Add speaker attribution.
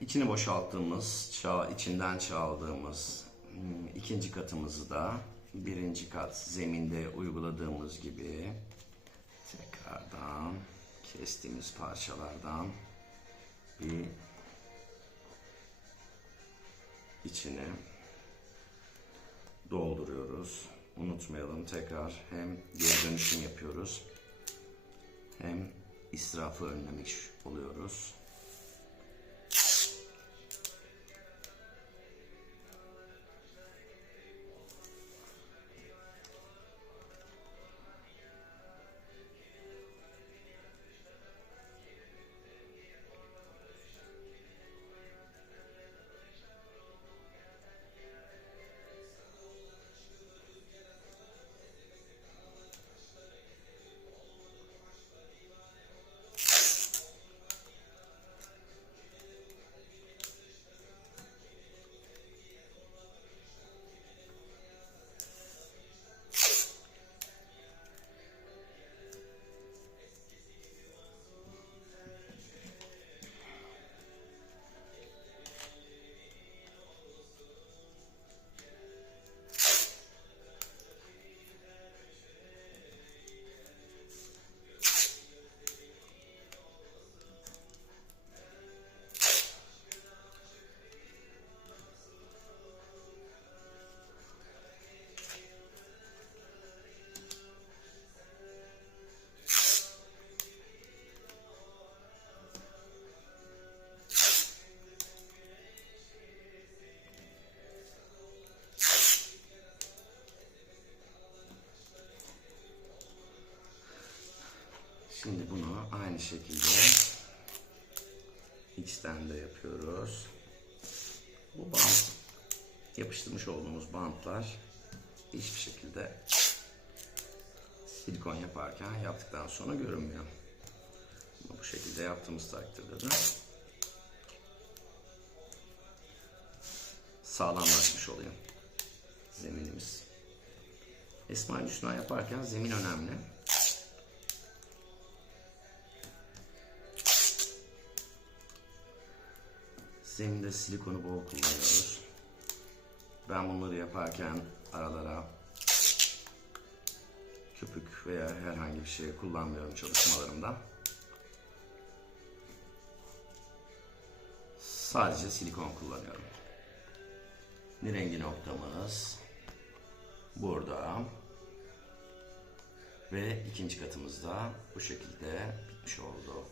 Speaker 1: içini boşalttığımız, çağ, içinden çaldığımız hmm, ikinci katımızı da birinci kat zeminde uyguladığımız gibi tekrardan kestiğimiz parçalardan bir içine dolduruyoruz. Unutmayalım tekrar hem geri dönüşüm yapıyoruz hem israfı önlemiş oluyoruz. Şimdi bunu aynı şekilde içten de yapıyoruz. Bu bant yapıştırmış olduğumuz bantlar hiçbir şekilde silikon yaparken yaptıktan sonra görünmüyor. Ama bu şekilde yaptığımız takdirde de sağlamlaşmış oluyor zeminimiz. Esma Hüsna yaparken zemin önemli. Zeminde silikonu bol kullanıyoruz. Ben bunları yaparken aralara köpük veya herhangi bir şey kullanmıyorum çalışmalarımda. Sadece silikon kullanıyorum. Nirengi noktamız burada ve ikinci katımız da bu şekilde bitmiş oldu.